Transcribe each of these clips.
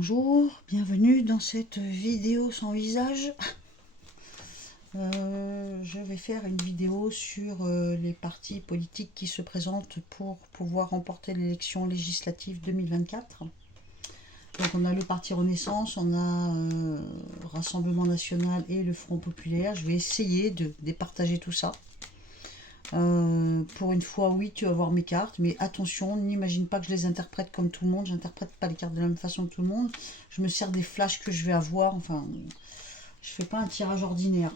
Bonjour, bienvenue dans cette vidéo sans visage. Je vais faire une vidéo sur les partis politiques qui se présentent pour pouvoir remporter l'élection législative 2024. Donc on a le Parti Renaissance, on a Rassemblement National et le Front Populaire. Je vais essayer de départager tout ça. Pour une fois, oui, tu vas voir mes cartes, mais attention, n'imagine pas que je les interprète comme tout le monde. J'interprète pas les cartes de la même façon que tout le monde. Je me sers des flashs que je vais avoir. Enfin, je fais pas un tirage ordinaire.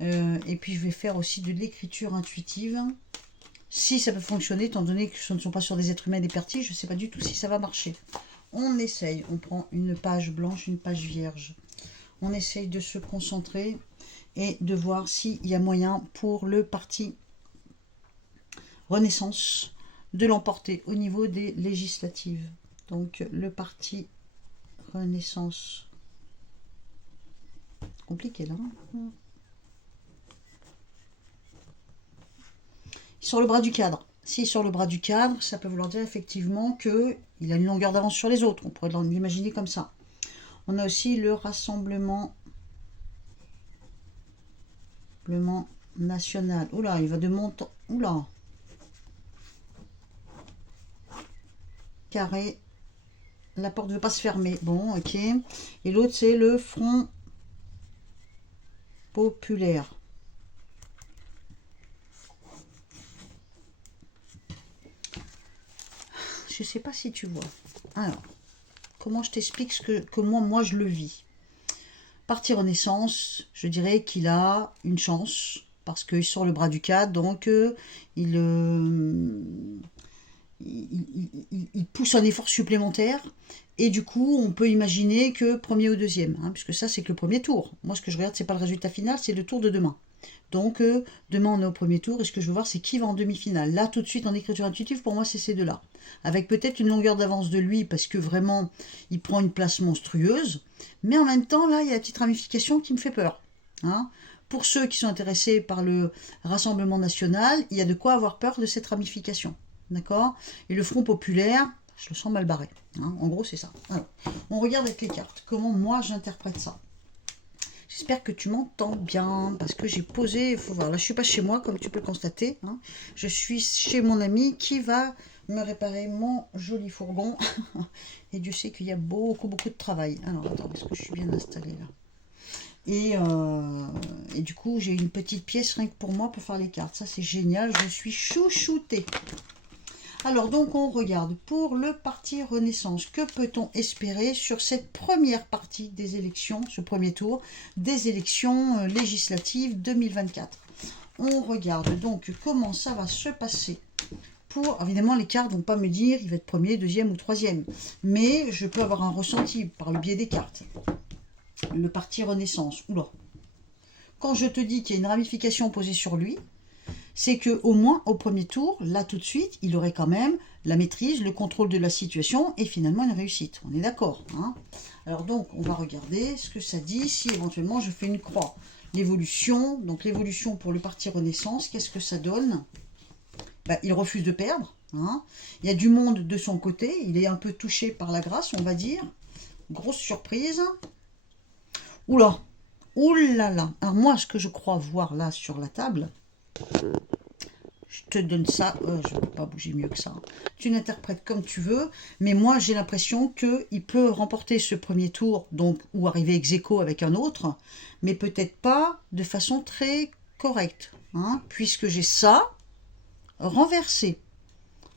Et puis, je vais faire aussi de l'écriture intuitive. Si ça peut fonctionner, étant donné que ce ne sont pas sur des êtres humains et des parties, je ne sais pas du tout si ça va marcher. On essaye. On prend une page blanche, une page vierge. On essaye de se concentrer et de voir s'il y a moyen pour le parti Renaissance de l'emporter au niveau des législatives. Donc le parti Renaissance, compliqué là. Sur le bras du cadre. Si sur le bras du cadre, ça peut vouloir dire effectivement qu'il a une longueur d'avance sur les autres. On pourrait l'imaginer comme ça. On a aussi le Rassemblement national. Oula, il va de montant. Oula. Carré. La porte ne veut pas se fermer. Bon, ok. Et l'autre, c'est le Front Populaire. Je ne sais pas si tu vois. Alors, comment je t'explique comment moi je le vis. Parti Renaissance, je dirais qu'il a une chance, parce qu'il sort le bras du cadre, donc il pousse un effort supplémentaire, et du coup, on peut imaginer que premier ou deuxième, hein, puisque ça, c'est que le premier tour. Moi, ce que je regarde, c'est pas le résultat final, c'est le tour de demain. Donc, demain, on est au premier tour, et ce que je veux voir, c'est qui va en demi-finale. Là, tout de suite, en écriture intuitive, pour moi, c'est ces deux-là. Avec peut-être une longueur d'avance de lui, parce que vraiment, il prend une place monstrueuse. Mais en même temps, là, il y a la petite ramification qui me fait peur. Hein. Pour ceux qui sont intéressés par le Rassemblement national, il y a de quoi avoir peur de cette ramification. D'accord? Et le Front populaire, je le sens mal barré. Hein. En gros, c'est ça. Alors, on regarde avec les cartes. Comment moi, j'interprète ça? J'espère que tu m'entends bien, parce que j'ai posé, il faut voir, là je ne suis pas chez moi, comme tu peux le constater, hein. Je suis chez mon ami qui va me réparer mon joli fourgon, et Dieu sait qu'il y a beaucoup de travail. Alors attends, est-ce que je suis bien installée là? Et du coup, j'ai une petite pièce rien que pour moi pour faire les cartes, ça c'est génial, je suis chouchoutée. Alors donc on regarde pour le parti Renaissance, que peut-on espérer sur cette première partie des élections, ce premier tour des élections législatives 2024. On regarde donc comment ça va se passer. Pour, évidemment les cartes ne vont pas me dire il va être premier, deuxième ou troisième, mais je peux avoir un ressenti par le biais des cartes. Le parti Renaissance, oula. Quand je te dis qu'il y a une ramification posée sur lui, c'est qu'au moins au premier tour, là tout de suite, il aurait quand même la maîtrise, le contrôle de la situation et finalement une réussite. On est d'accord, hein? Alors donc, on va regarder ce que ça dit si éventuellement je fais une croix. L'évolution, donc l'évolution pour le parti Renaissance, qu'est-ce que ça donne? Il refuse de perdre. Hein? Il y a du monde de son côté, il est un peu touché par la grâce, on va dire. Grosse surprise. Oula, oulala. Alors moi, ce que je crois voir là sur la table, je te donne ça, je ne peux pas bouger mieux que ça. Tu l'interprètes comme tu veux, mais moi j'ai l'impression qu'il peut remporter ce premier tour, donc ou arriver ex aequo avec un autre, mais peut-être pas de façon très correcte, hein, puisque j'ai ça renversé.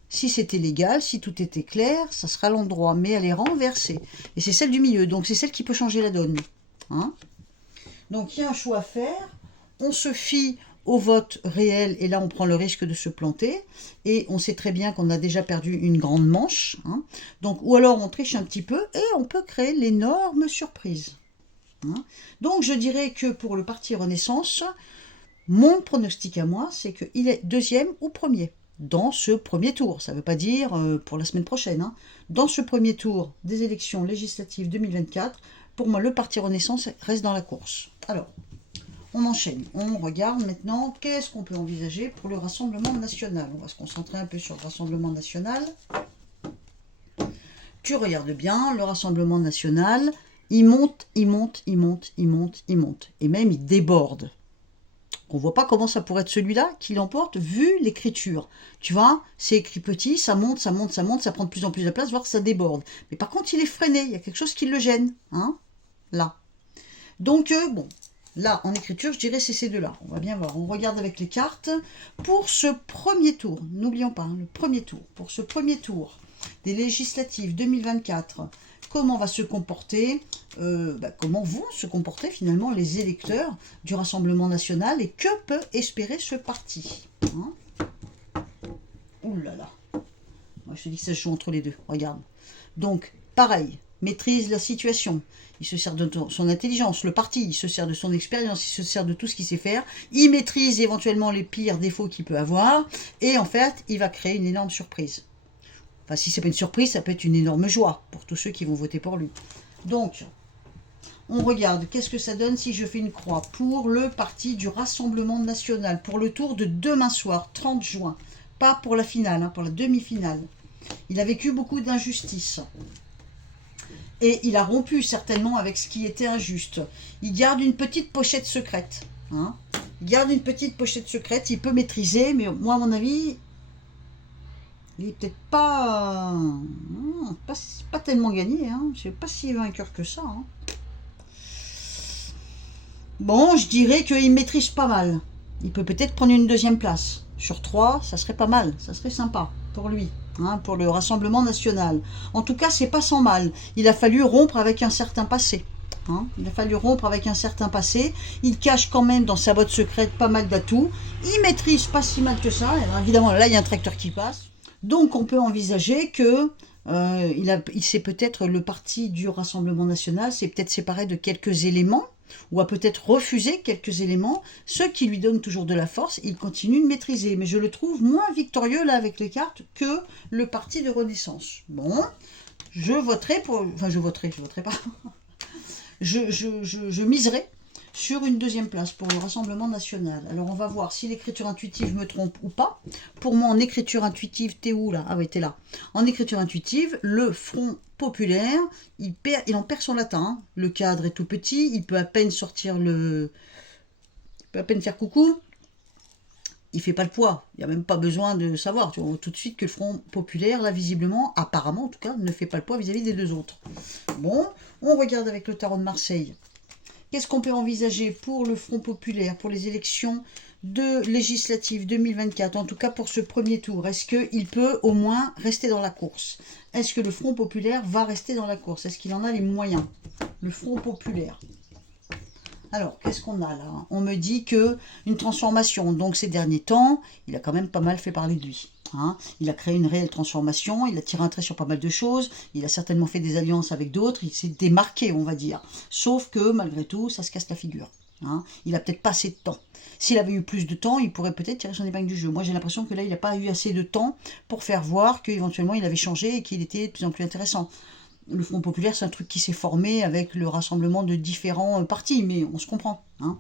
Si c'était légal, si tout était clair, ça sera l'endroit, mais elle est renversée. Et c'est celle du milieu, donc c'est celle qui peut changer la donne. Hein. Donc il y a un choix à faire, on se fie au vote réel, et là on prend le risque de se planter, et on sait très bien qu'on a déjà perdu une grande manche, hein. Donc ou alors on triche un petit peu, et on peut créer l'énorme surprise. Hein. Donc je dirais que pour le parti Renaissance, mon pronostic à moi, c'est qu'il est deuxième ou premier, dans ce premier tour, ça ne veut pas dire pour la semaine prochaine, hein. Dans ce premier tour des élections législatives 2024, pour moi le parti Renaissance reste dans la course. Alors, on enchaîne, on regarde maintenant qu'est-ce qu'on peut envisager pour le Rassemblement national. On va se concentrer un peu sur le Rassemblement national. tu regardes bien, le Rassemblement national, il monte, il monte, il monte, il monte, il monte. Et même, il déborde. On ne voit pas comment ça pourrait être celui-là qui l'emporte, vu l'écriture. Tu vois, c'est écrit petit, ça monte, ça monte, ça monte, ça prend de plus en plus de place, voire ça déborde. Mais par contre, il est freiné, il y a quelque chose qui le gêne. Hein, là. Donc, bon, là, en écriture, je dirais c'est ces deux-là. On va bien voir. On regarde avec les cartes. Pour ce premier tour, n'oublions pas, hein, le premier tour. Pour ce premier tour des législatives 2024, comment va se comporter, comment vont se comporter finalement les électeurs du Rassemblement national et que peut espérer ce parti, hein. Ouh là là. Moi, je te dis que ça se joue entre les deux. Regarde. Donc, pareil, maîtrise la situation. Il se sert de son intelligence, le parti, il se sert de son expérience, il se sert de tout ce qu'il sait faire. Il maîtrise éventuellement les pires défauts qu'il peut avoir. Et en fait, il va créer une énorme surprise. Enfin, si ce n'est pas une surprise, ça peut être une énorme joie pour tous ceux qui vont voter pour lui. Donc, on regarde, qu'est-ce que ça donne si je fais une croix pour le parti du Rassemblement national, pour le tour de demain soir, 30 juin. Pas pour la finale, hein, pour la demi-finale. Il a vécu beaucoup d'injustices. Et il a rompu certainement avec ce qui était injuste. Il garde une petite pochette secrète. Hein. Il garde une petite pochette secrète, il peut maîtriser, mais moi, à mon avis, il n'est peut-être pas tellement gagné. Hein. Je ne sais pas s'il est vainqueur que ça. Hein. Bon, je dirais qu'il maîtrise pas mal. Il peut peut-être prendre une deuxième place. Sur 3, ça serait pas mal. Ça serait sympa pour lui, hein, pour le Rassemblement national. En tout cas, c'est pas sans mal. Il a fallu rompre avec un certain passé. Hein. Il a fallu rompre avec un certain passé. Il cache quand même dans sa boîte secrète pas mal d'atouts. Il maîtrise pas si mal que ça. Alors, évidemment, là, il y a un tracteur qui passe. Donc, on peut envisager que il s'est peut-être, le parti du Rassemblement national s'est peut-être séparé de quelques éléments, ou a peut-être refusé quelques éléments, ce qui lui donne toujours de la force. Il continue de maîtriser, mais je le trouve moins victorieux là avec les cartes que le parti de Renaissance. Bon, je voterai pour... Enfin, je voterai pas. je miserai sur une deuxième place pour le Rassemblement national. Alors, on va voir si l'écriture intuitive me trompe ou pas. Pour moi, en écriture intuitive, t'es où là? Ah oui, t'es là. En écriture intuitive, le Front populaire, il en perd son latin. Hein. Le cadre est tout petit, il peut à peine sortir le... Il peut à peine faire coucou. Il fait pas le poids. Il n'y a même pas besoin de savoir. Tu vois tout de suite que le Front populaire, là, visiblement, apparemment en tout cas, ne fait pas le poids vis-à-vis des deux autres. Bon, on regarde avec le tarot de Marseille. Qu'est-ce qu'on peut envisager pour le Front populaire, pour les élections de législatives 2024, en tout cas pour ce premier tour? Est-ce qu'il peut au moins rester dans la course? Est-ce que le Front populaire va rester dans la course? Est-ce qu'il en a les moyens? Le Front populaire. Alors, qu'est-ce qu'on a là? On me dit que une transformation. Donc, ces derniers temps, il a quand même pas mal fait parler de lui. Hein. Il a créé une réelle transformation, il a tiré un trait sur pas mal de choses, il a certainement fait des alliances avec d'autres, il s'est démarqué, on va dire. Sauf que, malgré tout, ça se casse la figure. Hein. Il a peut-être pas assez de temps. S'il avait eu plus de temps, il pourrait peut-être tirer son épingle du jeu. Moi, j'ai l'impression que là, il n'a pas eu assez de temps pour faire voir qu'éventuellement, il avait changé et qu'il était de plus en plus intéressant. Le Front populaire, c'est un truc qui s'est formé avec le rassemblement de différents partis, mais on se comprend. Hein.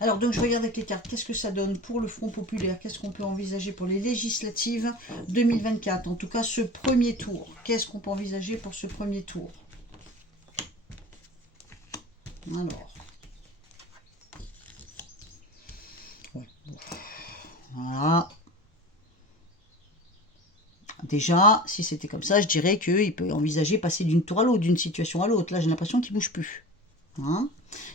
Alors, donc, je regarde avec les cartes. Qu'est-ce que ça donne pour le Front populaire? Qu'est-ce qu'on peut envisager pour les législatives 2024? En tout cas, ce premier tour. Qu'est-ce qu'on peut envisager pour ce premier tour? Alors. Ouais. Voilà. Déjà, si c'était comme ça, je dirais qu'il peut envisager passer d'une tour à l'autre, d'une situation à l'autre. Là, j'ai l'impression qu'il ne bouge plus. Hein.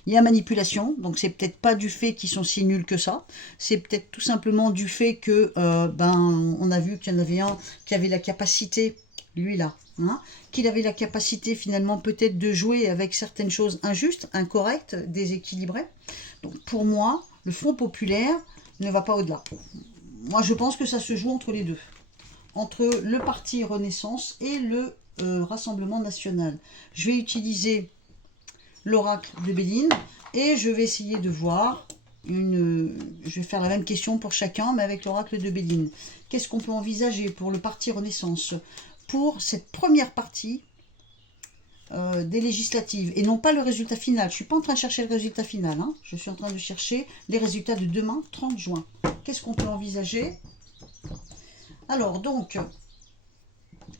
Il y a manipulation, donc c'est peut-être pas du fait qu'ils sont si nuls que ça. C'est peut-être tout simplement du fait que, on a vu qu'il y en avait un qui avait la capacité, lui là, hein, qu'il avait la capacité finalement peut-être de jouer avec certaines choses injustes, incorrectes, déséquilibrées. Donc pour moi, le Front populaire ne va pas au-delà. Moi, je pense que ça se joue entre les deux. Entre le parti Renaissance et le Rassemblement national. Je vais utiliser l'oracle de Béline et je vais essayer de voir je vais faire la même question pour chacun, mais avec l'oracle de Béline. Qu'est-ce qu'on peut envisager pour le parti Renaissance pour cette première partie des législatives, et non pas le résultat final. Je ne suis pas en train de chercher le résultat final, hein. Je suis en train de chercher les résultats de demain, 30 juin. Qu'est-ce qu'on peut envisager? Alors, donc,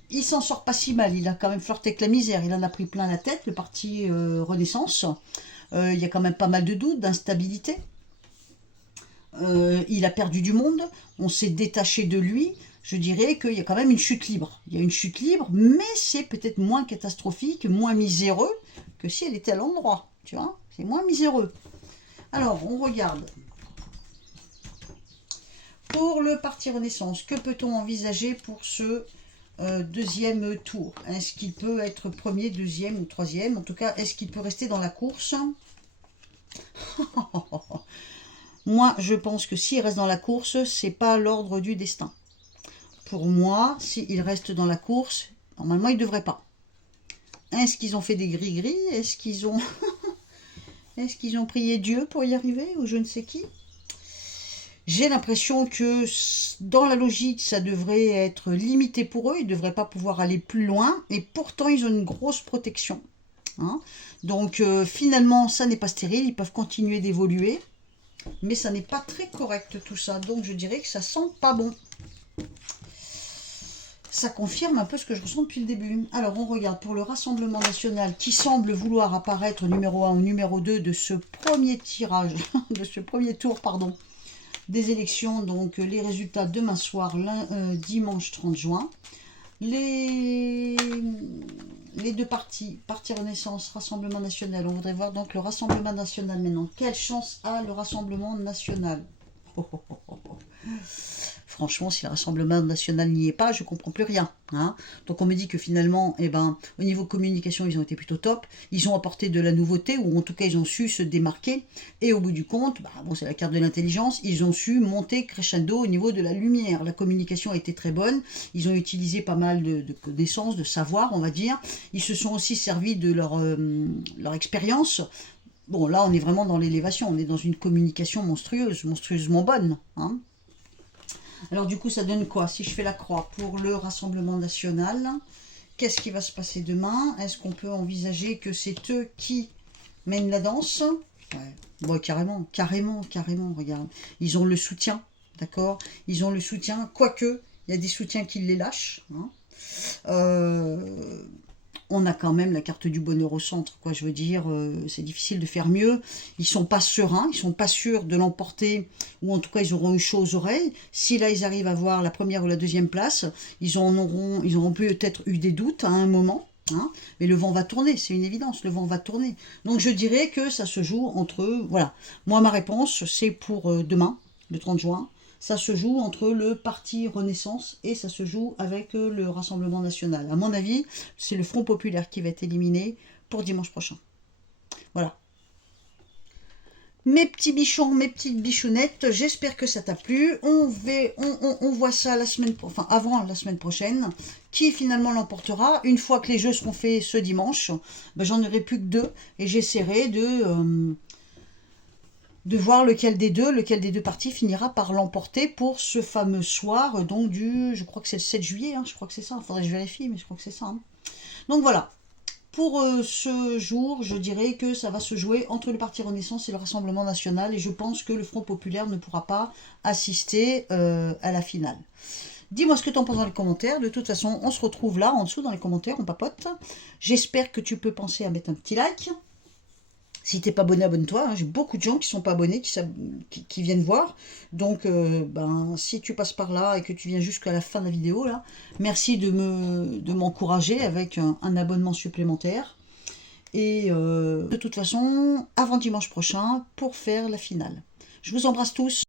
il s'en sort pas si mal, il a quand même flirté avec la misère, il en a pris plein la tête, le parti Renaissance. Il y a quand même pas mal de doutes, d'instabilité. Il a perdu du monde, on s'est détaché de lui. Je dirais qu'il y a quand même une chute libre. Il y a une chute libre, mais c'est peut-être moins catastrophique, moins miséreux que si elle était à l'endroit. Tu vois, c'est moins miséreux. Alors, on regarde. Pour le parti Renaissance, que peut-on envisager pour ce deuxième tour? Est-ce qu'il peut être premier, deuxième ou troisième? En tout cas, est-ce qu'il peut rester dans la course? Moi, je pense que s'il reste dans la course, c'est pas l'ordre du destin. Pour moi, s'il reste dans la course, normalement, il ne devrait pas. Est-ce qu'ils ont fait des gris-gris? Est-ce qu'ils ont... Est-ce qu'ils ont prié Dieu pour y arriver? Ou je ne sais qui? J'ai l'impression que dans la logique, ça devrait être limité pour eux. Ils ne devraient pas pouvoir aller plus loin. Et pourtant, ils ont une grosse protection. Hein, donc, finalement, ça n'est pas stérile. Ils peuvent continuer d'évoluer. Mais ça n'est pas très correct tout ça. Donc, je dirais que ça sent pas bon. Ça confirme un peu ce que je ressens depuis le début. Alors, on regarde pour le Rassemblement National qui semble vouloir apparaître numéro 1 ou numéro 2 de ce premier tirage, de ce premier tour, pardon, des élections. Donc, les résultats demain soir, dimanche 30 juin. Les deux partis, Parti Renaissance, Rassemblement National. On voudrait voir donc le Rassemblement National maintenant. Quelle chance a le Rassemblement National? Franchement, si le Rassemblement National n'y est pas, je ne comprends plus rien. Hein. Donc on me dit que finalement, eh ben, au niveau communication, ils ont été plutôt top. Ils ont apporté de la nouveauté, ou en tout cas, ils ont su se démarquer. Et au bout du compte, bah, bon, c'est la carte de l'intelligence, ils ont su monter crescendo au niveau de la lumière. La communication a été très bonne. Ils ont utilisé pas mal de connaissances, de savoir, on va dire. Ils se sont aussi servis de leur expérience. Bon, là, on est vraiment dans l'élévation. On est dans une communication monstrueuse, monstrueusement bonne. Hein. Alors du coup, ça donne quoi? Si je fais la croix pour le Rassemblement National, qu'est-ce qui va se passer demain? Est-ce qu'on peut envisager que c'est eux qui mènent la danse? Ouais. Bon, carrément, regarde. Ils ont le soutien, d'accord? Ils ont le soutien, quoique, il y a des soutiens qui les lâchent. Hein. On a quand même la carte du bonheur au centre, quoi. Je veux dire, c'est difficile de faire mieux. Ils sont pas sereins, ils sont pas sûrs de l'emporter, ou en tout cas, ils auront eu chaud aux oreilles. Si là, ils arrivent à avoir la première ou la deuxième place, ils auront peut-être eu des doutes à un moment. Hein, mais le vent va tourner, c'est une évidence, le vent va tourner. Donc je dirais que ça se joue entre eux. Voilà. Moi, ma réponse, c'est pour demain, le 30 juin. Ça se joue entre le parti Renaissance et ça se joue avec le Rassemblement National. À mon avis, c'est le Front Populaire qui va être éliminé pour dimanche prochain. Voilà. Mes petits bichons, mes petites bichonnettes, j'espère que ça t'a plu. On voit ça avant la semaine prochaine. Qui finalement l'emportera? Une fois que les jeux seront faits ce dimanche, ben, j'en aurai plus que 2 et j'essaierai de voir lequel des deux partis finira par l'emporter pour ce fameux soir, donc je crois que c'est le 7 juillet, hein, je crois que c'est ça, il faudrait que je vérifie, mais je crois que c'est ça. Hein. Donc voilà, pour ce jour, je dirais que ça va se jouer entre le Parti Renaissance et le Rassemblement National, et je pense que le Front Populaire ne pourra pas assister à la finale. Dis-moi ce que tu en penses dans les commentaires. De toute façon, on se retrouve là, en dessous, dans les commentaires, on papote. J'espère que tu peux penser à mettre un petit like. Si t'es pas abonné, abonne-toi. Hein. J'ai beaucoup de gens qui sont pas abonnés, qui viennent voir. Donc, si tu passes par là et que tu viens jusqu'à la fin de la vidéo, là, merci de m'encourager avec un abonnement supplémentaire. Et de toute façon, avant dimanche prochain, pour faire la finale. Je vous embrasse tous.